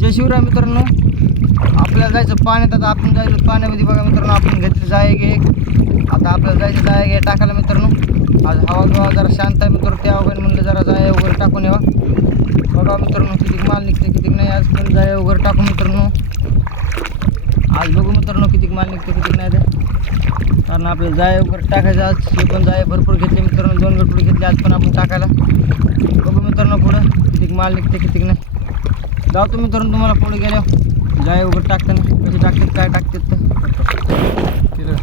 जय शिवराय मित्रांनो. आपल्याला जायचं पाण्यात आता आपण जायचं पाण्यामध्ये बघा मित्रांनो आपण घेतली जाय घे आता आपल्याला जायचं जाय गे टाकायला मित्रांनो. आज हवा बिवा जरा शांत आहे मित्र त्या वगैरे म्हणलं जरा जाय वगैरे टाकून यावा. बघा मित्रांनो किती माल निघते किती नाही आज पण जाय वगैरे टाकू मित्रांनो. आज बघू मित्रांनो किती माल निघते किती नाही ते. कारण आपल्याला जाय वगैरे टाकायचं आज हे पण जाय भरपूर घेतले मित्रांनो दोन गटपुडी घेतले आज पण आपण टाकायला. बघू मित्रांनो पुढं किती माल निघते किती नाही. जाऊ तुम्ही धरून तुम्हाला पुढे गेल्या जाय वगैरे टाकताना कसे टाकतात काय टाकतात तर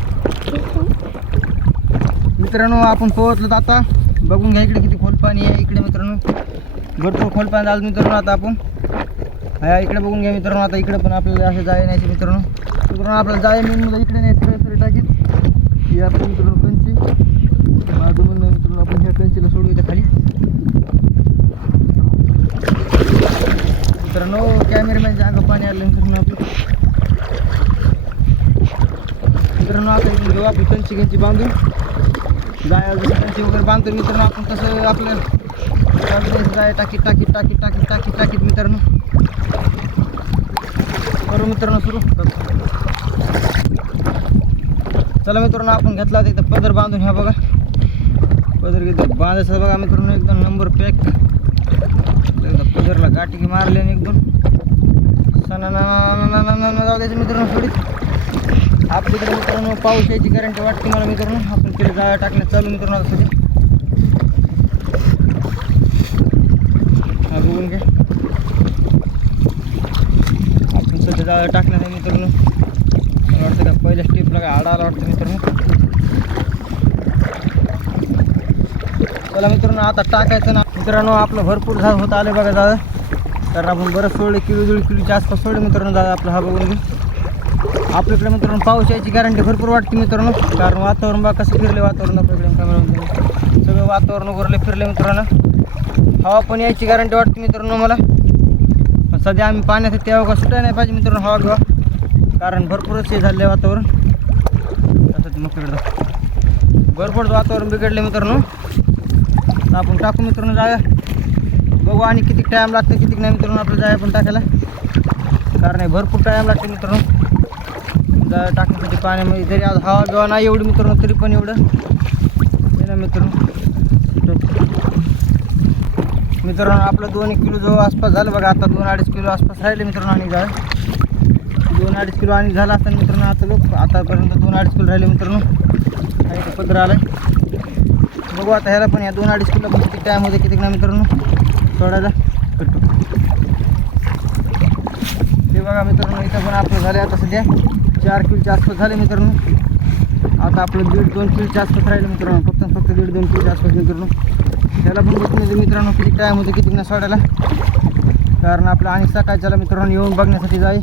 मित्रांनो आपण पोहोचलो आता. बघून घ्या इकडे किती खोल पाणी आहे. इकडे मित्रांनो भरपूर खोल पाणी आज मित्रांनो आता आपण. हा इकडे बघून घ्या मित्रांनो आता इकडे पण आपल्याला असं जाय नाही मित्रांनो. मित्रांनो आपल्याला जाय मेन मुलं इकडे नाही सगळे सगळे टाकीत ही आपण मित्रांनो कंची बाजू म्हणून मित्रांनो आपण ह्या कंचीला सोडू इथं खाली मित्रांनो कॅमेरामॅनच्या आलं मित्रांनो आपलं मित्रांनो आता इथून घेऊ आपली कंची कंची बांधून. जाय कंची वगैरे बांधतो मित्रांनो आपण कसं आपलं जाय टाकीत टाकीत टाकीत टाकीत टाकीत टाकीत मित्रांनो. करू मित्रांनो सुरू. चला मित्रांनो आपण घेतला होता इथं पदर बांधून ह्या बघा. पदर घेतो बांधायचं बघा मित्रांनो एकदम नंबर पॅक. एकदा पदरला गाठी मारले आणि एकदम. जाऊ द्यायचं मित्रांनो थोडी आपल्याकडे मित्रांनो पाऊस यायची गॅरंटी वाटते मला मित्रांनो. आपण तिथे जाळ्या टाकण्यात चालू मित्रांनो आता सध्या. हा बघून घ्या. आपण सध्या जाळ्या टाकण्यात आहे मित्रांनो. मला वाटतं का पहिल्या स्टेपला काय आडा आला वाटतं मित्रांनो. चला मित्रांनो आता टाकायचं ना. मित्रांनो आपलं भरपूर झाड होत आले बघा दादा कारण आपण बरंच सोडले किलो दीड किलोच्या आसपास सोडले मित्रांनो दादा आपलं हा बघून आपल्याकडे मित्रांनो पाऊस यायची गॅरंटी भरपूर वाटते मित्रांनो कारण वातावरण बा कसं फिरले वातावरण आपल्याकडे कॅमेरामध्ये सगळं वातावरण वगैरे फिरले मित्रांनो. हवा पण यायची गॅरंटी वाटते मित्रांनो मला. पण सध्या आम्ही पाण्यात आहे तेव्हा का सुटाय नाही पाहिजे मित्रांनो हवा बिवा. कारण भरपूरच हे झाले वातावरण. तसं ते मग भरपूर वातावरण बिघडले मित्रांनो. तर आपण टाकू मित्रांनो जागा. बघू आणि किती टाईम लागतं किती नाही मित्रांनो आपलं जाय पण टाकायला. कारण नाही भरपूर टाईम लागते मित्रांनो. जाय टाकण्यासाठी पाण्यामध्ये जरी आज हवा बिवा नाही एवढी मित्रांनो तरी पण एवढं. ना मित्रांनो. मित्रांनो आपलं दोन एक किलो जवळ आसपास झालं बघा. आता दोन अडीच किलो आसपास राहिले मित्रांनो आणि जाय दोन अडीच किलो आणि झालं असताना मित्रांनो आता लोक आतापर्यंत दोन अडीच किलो राहिले मित्रांनो. काही पत्र आलं बघू आता ह्याला पण या दोन अडीच किलो किती टाईम होते किती नाही मित्रांनो. सोडायला कटू. ते बघा मित्रांनो इथं पण आपलं झाले आता सध्या चार किलोच्या आसपास झाले मित्रांनो. आता आपलं दीड दोन किलोच्या आसपास राहिलं मित्रांनो. फक्त फक्त दीड दोन किलोच्या आसपास मित्रांनो. त्याला पण बघून मित्रांनो किती टाईम होते किती ना सोडायला. कारण आपलं आणि सकाळच्याला मित्रांनो येऊन बघण्यासाठी जाई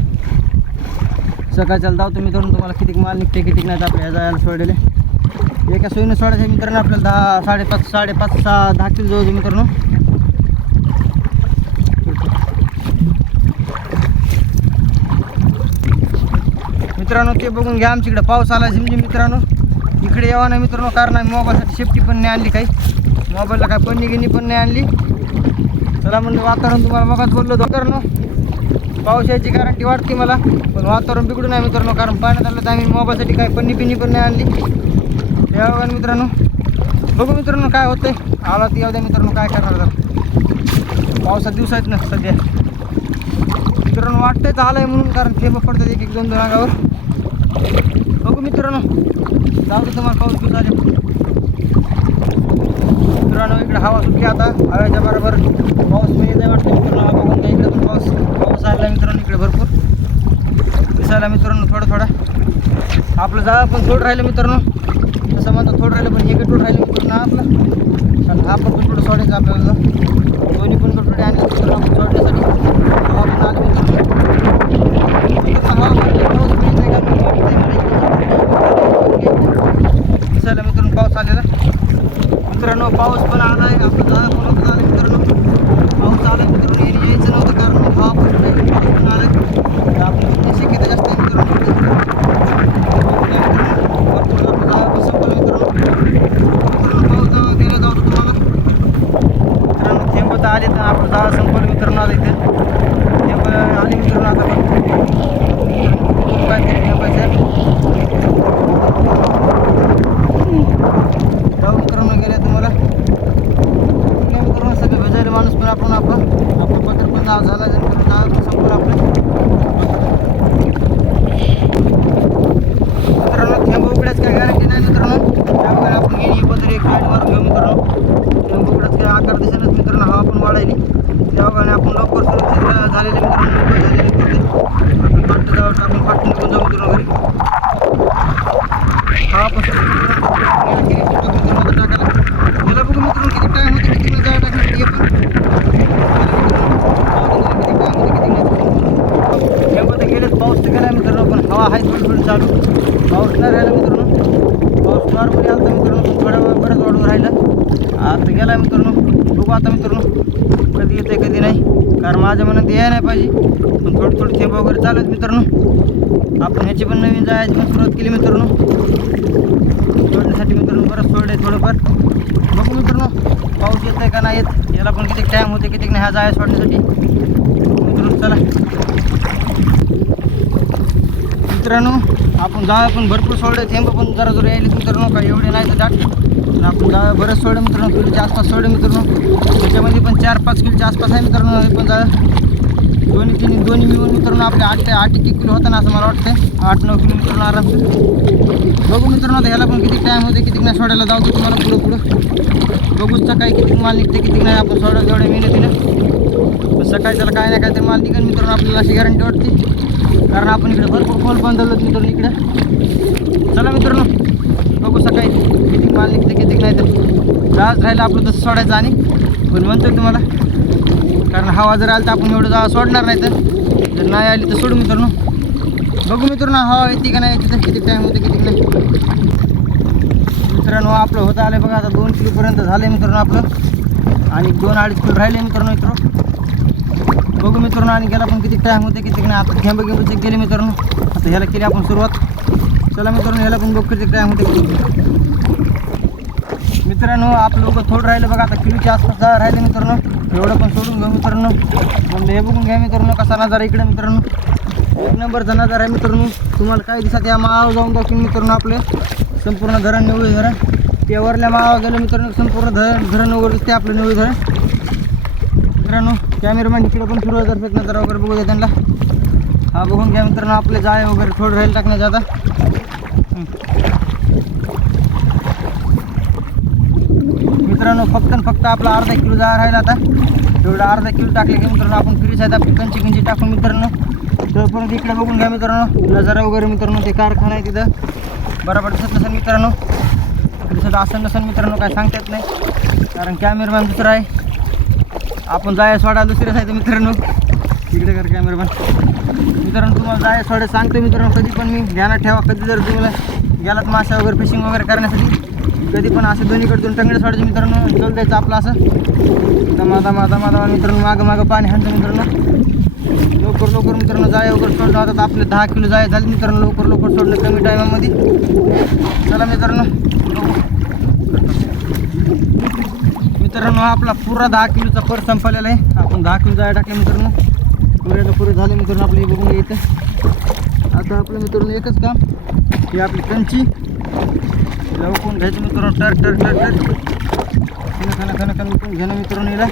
सकाळच्याला जाऊ मित्रांनो तुम्हाला किती माल निघते किती नाही आपल्या जायला सोडलेले. एका सोयीनं सोडायचं मित्रांनो आपल्याला दहा साडेपाच साडेपाच सहा दहा किलो जवळ मित्रांनो. मित्रांनो ते बघून घ्या आमच्याकडे पाऊस आला झिमझिम मित्रांनो. इकडे यावा नाही मित्रांनो कारण आम्ही मोबाईलसाठी सेफ्टी पण नाही आणली काही. मोबाईलला काय पन्नी गिन्नी पण नाही आणली. चला म्हणलं वातावरण तुम्हाला मगाच बोललो मित्रांनो. पाऊस यायची गॅरंटी वाटते मला पण वातावरण बिघडून आहे मित्रांनो कारण पाण्यात आलं तर आम्ही मोबाईलसाठी काय पन्नी पिन्नी पण नाही आणली. या बघा मित्रांनो. बघू मित्रांनो काय होतंय. आला तर येऊ द्या मित्रांनो काय करणार पावसात दिवस आहेत ना सध्या. मित्रांनो वाटतंय तर आलंय म्हणून कारण थेंब पडतात एक एक दोन दोन अंगावर. बघू मित्रांनो जाऊ दे तुम्हाला पाऊस बिऊस झाले मित्रांनो इकडे हवा सुटली आता हव्याच्या बरोबर पाऊस पण आहे वाटतं मित्रांनो बघून इकडे पण पाऊस. पाऊस आला मित्रांनो इकडे भरपूर. दिसायला मित्रांनो थोडं थोडं आपलं जाळं पण थोडं राहिलं मित्रांनो. तसं म्हणतो थोडं राहिलं पण एक गटूड राहिलं मित्रांनो आपलं. कारण हा पण थोडं सोडायचं आपल्याला दोन्ही पण गटुडे आणले मित्रांनो आपण सोडण्यासाठी हवा पण आली मित्रांनो हवा पण पाऊस पण येतंय का? दिसायला मित्रांनो पाऊस आलेला मित्रांनो पाऊस पण आला आहे आपलं जाळं पण होतं आलं मित्रांनो पाऊस आला मित्रांनो याने यायचं नव्हतं कारण हवा पण राहिली, पाऊस पण आला तर आपली सुटण्याची शक्यता जास्त आहे मित्रांनो भरपूर आपलं जाळं पण संपलं मित्रांनो मित्रांनो पाऊस जावा गेला जाऊ तुम्हाला मित्रांनो थेंब तर आले तर आपलं जाळं संपलं मित्रांनो आलं इथे आहे थोडी थोडी चालू. पाऊस नाही राहिला मित्रांनो. पाऊस नॉर्मली आलता मित्रांनो. पण थोड्या वेळ बरंच वाढून राहिलं. आता गेला मित्रांनो. बघू आता मित्रांनो. कधी येते कधी नाही. कारण माझ्या मनात यायला नाही पाहिजे. पण थोडी थोडी थेंब वगैरे चालू आहेत मित्रांनो. आपण ह्याची पण नवीन जायची पण सुरुवात केली मित्रांनो. सोडण्यासाठी मित्रांनो बरंच सोडले थोडंफार. बघू मित्रांनो. पाऊस येत आहे का नाही येत? याला पण किती टाईम होते किती नाही हा जाय सोडण्यासाठी. मित्रांनो चला. मित्रांनो आपण जाळं पण भरपूर सोडलं थेंब पण जरा जरा यायले मित्रांनो काय एवढे नाही तर दाट तर आपण जाळं बरंच सोडलं मित्रांनो किलोच्या आसपास सोडलं मित्रांनो. त्याच्यामध्ये पण चार पाच किलोच्या आसपास आहे मित्रांनो हे पण जाळं दोन्ही तिन्ही दोन्ही मिळून मित्रांनो आपले आठ ते आठ एक किलो होता ना असं मला वाटतं आठ नऊ किलो मित्रांनो आराम बघू मित्रांनो आता ह्याला पण किती टाईम होते किती नाही सोडायला जाऊ तुम्हाला पुढं पुढं. तर काही किती माल निघते किती नाही आपण सोडायला तेवढ्या मेहनतीनं. सकाळी त्याला काय नाही काय ते माल निघेल मित्रांनो आपल्याला अशी गॅरंटी वाटते. कारण आपण इकडे भरपूर खोल बांधवलं मित्रांनो इकडे. चला मित्रांनो बघू सकाळी किती माल निघते किती नाही तर. आज राहिला आपलं तसं सोडायचं आणि पण म्हणतो तुम्हाला? कारण हवा जर आली तर आपण एवढं जा सोडणार नाही तर. जर नाही आली तर सोडू मित्रांनो. बघू मित्रांनो हवा येते का नाही तिथं किती टाईम होते किती नाही. मित्रांनो आपलं होतं आलं बघा आता दोन किलोपर्यंत झालं मित्रांनो आपलं. आणि दोन अडीच किलो राहिले मित्रांनो मित्र बघू मित्रांनो आणि गेला पण किती टाईम होते किती नाही आता थेंब गेंब चेक गेले मित्रांनो. आता ह्याला केली आपण सुरुवात. चला मित्रांनो ह्याला पण बघ किती टाईम होते किती मित्रांनो आपलं उगं थोडं राहिलं बघा आता किलोच्या आसपास जा राहिले मित्रांनो. एवढं पण सोडून घेऊ मित्रांनो. पण हे बघून घ्या मित्रांनो कसा नजारा इकडे मित्रांनो. एक नंबरचा नजारा आहे मित्रांनो. तुम्हाला काय दिसत या माळावर जाऊन दाखवून मित्रांनो आपले. संपूर्ण धरण निवळी धरण. त्या माळावर गेलं मित्रांनो संपूर्ण धरण धरण वगैरे दिसते आपलं निवळी धरण. मित्रांनो कॅमेरामॅन इकडे पण सुरू जर फेक जरा वगैरे बघू द्या त्यांना. हा बघून घ्या मित्रांनो आपले जाय वगैरे थोडं राहील टाकण्याचं आता. मित्रांनो फक्त फक्त आपला अर्धा किलो जाय राहिला आता. तेवढा अर्धा किलो टाकले की मित्रांनो आपण फ्रीज आहेत आपली कंची किंची टाकून मित्रांनो. तोपर्यंत इकडे बघून घ्या मित्रांनो नजारा वगैरे मित्रांनो ते कारखाना आहे तिथं. बरोबर दिसत नसेल मित्रांनो. दिसत असं नसेल मित्रांनो काय सांगता येत नाही. कारण कॅमेरामॅन दुसरा आहे. आपण जाय सोडा दुसऱ्या आहे मित्रांनो. तिकडे कर कॅमेरामॅन मित्रांनो तुम्हाला जाय सोडा सांगतो मित्रांनो कधी पण मी ध्यानात ठेवा कधी जर तुम्हाला गेलात मासे वगैरे फिशिंग वगैरे करण्यासाठी कधी पण असं दोन्हीकडून टंगडे सोडायचे मित्रांनो चल द्यायचं आपलं असं. दमा दमा दमा दमा मित्रांनो मागं मागं पाणी हाणतं मित्रांनो. लवकर लवकर मित्रांनो जाय वगैरे सोडलं आता आपले दहा किलो जाय झाले मित्रांनो लवकर लवकर सोडलं कमी टायमामध्ये चला मित्रांनो मित्रांनो आपला पुरा दहा किलोचा पर संपलेला आहे. आपण दहा किलो जाय टाकले मित्रांनो. पुऱ्याला पुरे झाले मित्रांनो आपले बघून येतं आता आपलं मित्रांनो एकच काम. ही आपली कंची. लवकून घ्यायचं मित्रांनो टर टर टर टर खाना खाना खाना उठून घेणं मित्रांनो हिला.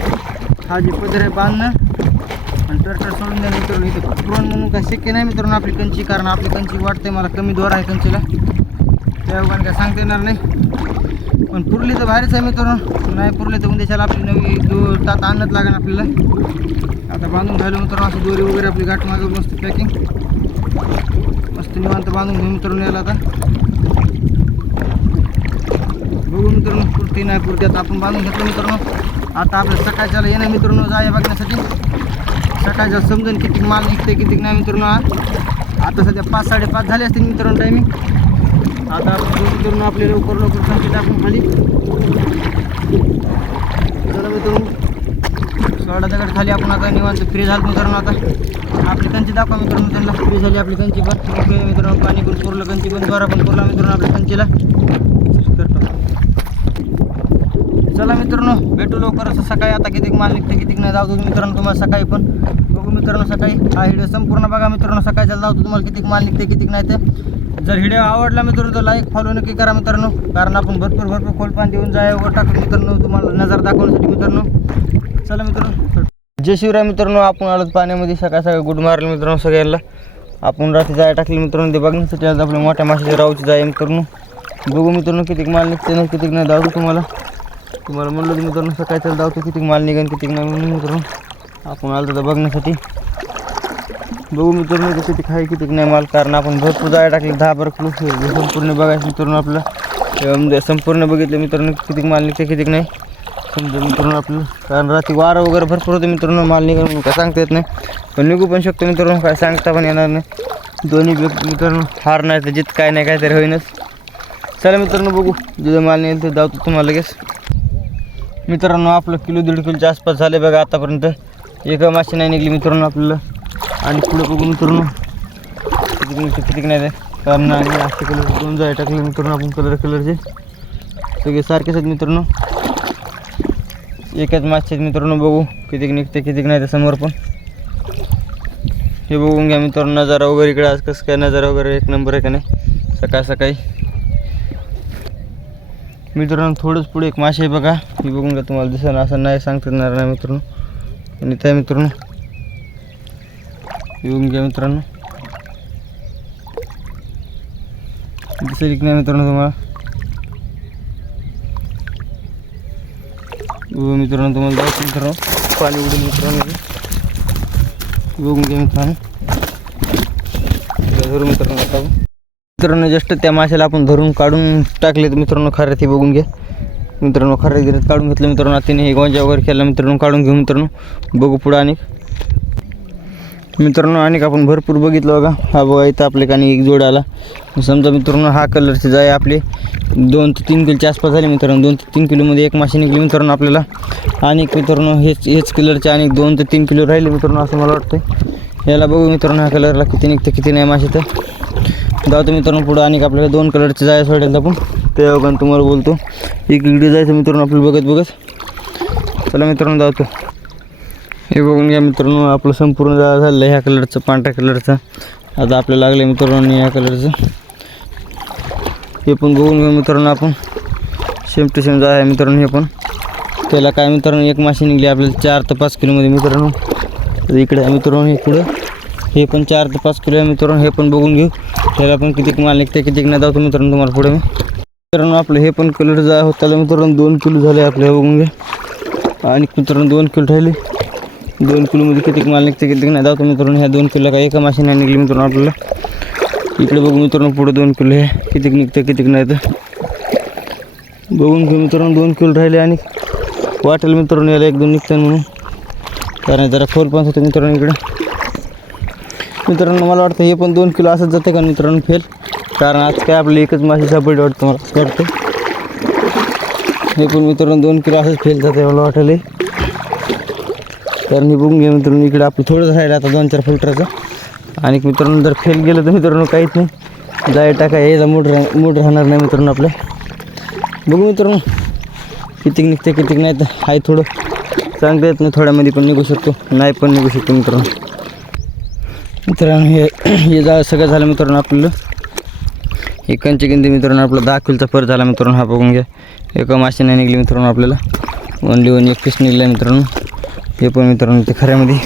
हा जी पदर आहे बांधणं. आणि टर टर सोडून द्या मित्रांनो इथं. पुरण म्हणून काय शक्य नाही मित्रांनो आपली कंची कारण आपली कंची वाटते मला कमी दोर आहे कंचीला. त्या काय सांगता येणार नाही. पण पुरली तर बाहेरच आहे मित्रांनो. नाही पुरले तर उद्याच्याला आपली नवी दो तात आणत लागेल आपल्याला. आता बांधून झालं मित्रांनो अशी दोरी वगैरे आपली गाठ मागं मस्त पॅकिंग मस्त निवांत बांधून घेऊ मित्रांनो याला आता. बघू मित्रांनो पुरती नाही पुरती आता आपण बांधून घेतलं मित्रांनो. आता आपल्या सकाळच्याला येणं मित्रांनो जाय बघण्यासाठी. सकाळच्या समजून किती माल निघते किती नाही मित्रांनो आता सध्या पाच साडेपाच झाले असतील मित्रांनो टायमिंग आता आपण करून आपले लवकर लवकर संकेत आपण खाली. चला मित्रांनो सोळा दगड खाली आपण आता निवांत फ्री झालं मित्रांनो आता. आपली कंची दाखवा मित्रांनो त्यांना. फ्री झाली आपली कंची पण. ओके मित्रांनो पाणी पण पुरलं कंची पण द्वारा पण पुरला मित्रांनो आपल्या कंचीला. चला मित्रांनो भेटू लवकर असं सकाळी. आता किती माल निघते किती नाही जाऊ मित्रांनो तुम्हाला सकाळी पण. बघू मित्रांनो सकाळी. हा व्हिडिओ संपूर्ण बघा मित्रांनो सकाळच्या जाऊ तुम्हाला किती माल निघते किती नाही ते. जर व्हिडिओ आवडला मित्र तर लाईक फॉलो नक्की करा मित्रांनो. कारण आपण भरपूर भरपूर खोल पाणी देऊन जाय वगैरे मित्रांनो. तुम्हाला नजर दाखवण्यासाठी मित्रांनो. चला मित्रांनो जय शिवराय मित्रांनो आपण आलो पाण्यामध्ये. सकाळ सकाळी गुड मारलं मित्रांनो सगळ्यांना. आपण रात्री जाय टाकली मित्रांनो ते बघण्यासाठी आज आपल्या मोठ्या माशाच्या राहूची जाय मित्रांनो. बघू मित्रांनो कितीक माल निघते ना कितीक नाही दावतो तुम्हाला. तुम्हाला म्हणलं होतं मित्रांनो सकाळी त्याला धावतो किती माल निघेन कितीक नाही म्हणून मित्रांनो. आपण आलो तर बघण्यासाठी. बघू मित्रांनो किती खाई किती नाही माल. कारण आपण भरपूर जाळ्या टाकले दहा बारा किलो संपूर्ण बघायचं मित्रांनो आपलं. म्हणजे संपूर्ण बघितलं मित्रांनो किती माल निघते किती नाही. समजा मित्रांनो आपलं. कारण रात्री वारं वगैरे भरपूर होतं मित्रांनो माल निघून काय सांगता येत नाही. पण निघू पण शकतो मित्रांनो काय सांगता पण येणार नाही. दोन्ही व्यक्ती मित्रांनो हार नाही तर जित काय नाही काय तरी होईनच. चला मित्रांनो बघू जिथं माल नेईल ते जाऊ तुम्हाला लगेच. मित्रांनो आपलं किलो दीड किलोच्या आसपास झाले बघा आतापर्यंत. एका मासे नाही निघली मित्रांनो आपल्याला. आणि पुढे बघून मित्रांनो किती किती नाही ते. कारण आणि असे कलर करून जाय टाकले मित्रांनो आपण कलर कलरचे सगळे सारखेच आहेत मित्रांनो. एकाच मासे मित्रांनो बघू किती निघते किती नाही ते समोर पण. हे बघून घ्या मित्रांनो नजारा वगैरे इकडे आज कसं काय नजारा वगैरे एक नंबर आहे का नाही? सकाळ सकाळी. मित्रांनो थोडंच पुढे एक मासे आहे बघा. हे बघून घ्या तुम्हाला दिसेल असं नाही सांगता येणार नाही मित्रांनो. आणि त्या मित्रांनो येऊन बघून घ्या मित्रांनो. दिसेल की नाही मित्रांनो तुम्हाला? बघू मित्रांनो तुम्हाला दाखवतो मित्रांनो. पाणी उडून मित्रांनो बघून घ्या मित्रांनो. धरू मित्रांनो आता. मित्रांनो जस्ट त्या माशाला आपण धरून काढून टाकले तर मित्रांनो खरं ते बघून घ्या. मित्रांनो खरं गिरत काढून घेतलं मित्रांनो. तिने हे गोंजा वगैरे केला मित्रांनो काढून घेऊ मित्रांनो. बघू पुढं आणि. मित्रांनो आणि आपण भरपूर बघितलं बघा. हा बघा इथं आपल्या कानी एक जोड आला. समजा मित्रांनो हा कलरचे जाय आपले दोन ते तीन किलोच्या आसपास झाले मित्रांनो. दोन ते तीन किलोमध्ये एक माशी निघली मित्रांनो आपल्याला. आणि एक मित्रांनो हेच हेच कलरचे आणि दोन ते तीन किलो राहिले मित्रांनो असं मला वाटतं याला बघू मित्रांनो ह्या कलरला किती निघतं किती नाही माशी तर जाऊ मित्रांनो पुढं आणि आपल्याला दोन कलरचे जाय सोडेल आपण. ते बघा तुम्हाला बोलतो. एक इकडे जायचं मित्रांनो आपलं बघत बघत. चला मित्रांनो जातो हे बघून घ्या मित्रांनो आपलं संपूर्ण जाळं झालं ह्या कलरचं पांढऱ्या कलरचं आता आपल्याला लागलं मित्रांनो ह्या कलरचं हे पण बघून घेऊ मित्रांनो आपण. सेम टू सेम आहे मित्रांनो हे पण. त्याला काय मित्रांनो एक माशी निघली आपल्याला चार ते पाच किलोमध्ये मित्रांनो. इकडे मित्रांनो हे पुढं. हे पण चार ते पाच किलो आहे मित्रांनो हे पण बघून घेऊ. त्याला पण किती माल निघते किती नाही जातो मित्रांनो तुम्हाला पुढे मी. मित्रांनो आपलं हे पण कलर जा होत. त्याला मित्रांनो दोन किलो झाले आपल्या बघून घ्या. आणि मित्रांनो दोन किलो राहिले. दोन किलोमध्ये किती माल निघते किती नाही जातो मित्रांनो ह्या दोन किलो काय एका माशी नाही निघली मित्रांनो आपल्याला. इकडे बघू मित्रांनो पुढे दोन किलो हे किती निघतं किती नाही तर. बघून घेऊ मित्रांनो दोन किलो राहिले आणि वाटेल मित्रांनो याला एक दोन निघतं म्हणून. कारण जरा खोल पण होतं मित्रांनो इकडं. मित्रांनो मला वाटतं हे पण दोन किलो असंच जाते का मित्रांनो फेल? कारण आज काय आपलं एकच मासे सापडली वाटतं मला असं वाटतं हे पण मित्रांनो दोन किलो असंच फेल जाते मला वाटेल तर मी बघून घ्या मित्रांनो इकडे आपलं थोडं राहिलं आता दोन चार फिल्टरचं आणि मित्रांनो जर फेल गेलं तर मित्रांनो काहीच नाही. जाय टाका यायला मूड राह मूड राहणार नाही मित्रांनो आपलं. बघू मित्रांनो किती निघते किती नाही तर आहे थोडं. चांगलं येत नाही थोड्यामध्ये पण निघू शकतो. नाही पण निघू शकतो मित्रांनो. मित्रांनो हे हे जा सगळं झालं मित्रांनो आपल्याला एकांची किंती मित्रांनो आपला दहा किलोचा पर झाला मित्रांनो हा बघून घ्या. एका मासे नाही निघली मित्रांनो आपल्याला. ओनली वन एक पीस निघला मित्रांनो. हे पण मित्रांनो ते खऱ्यामध्ये.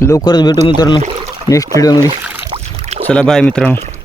लवकरच भेटू मित्रांनो नेक्स्ट व्हिडिओमध्ये चला बाय मित्रांनो.